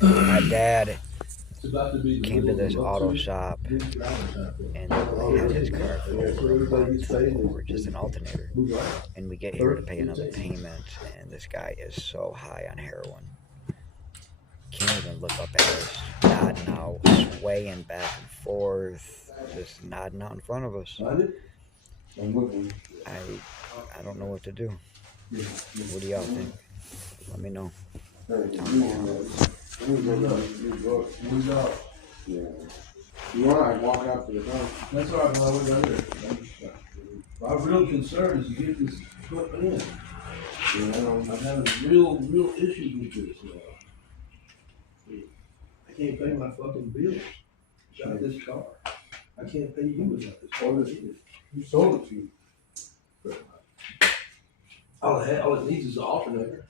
My dad It's about to be the came to middle of the this month auto too. shop Big drivers out there. and Oh, had his really? car for Yeah, over so a everybody month gets paid. for just an alternator. Move right. And we get here to Third, pay another 15. payment, and this guy is so high on heroin. Can't even look up at us, nodding out, swaying back and forth, just nodding out in front of us. Find it? I I don't know what to do. What do y'all think? Let me know. Tell me Move out. Yeah. You want to walk out to the front? That's all right, well, we're down there. My real concern is to get this equipment in. I'm having real issues with this now. I can't pay my fucking bills without this car. I can't pay you without this car. You sold it to me. All it needs is an alternator.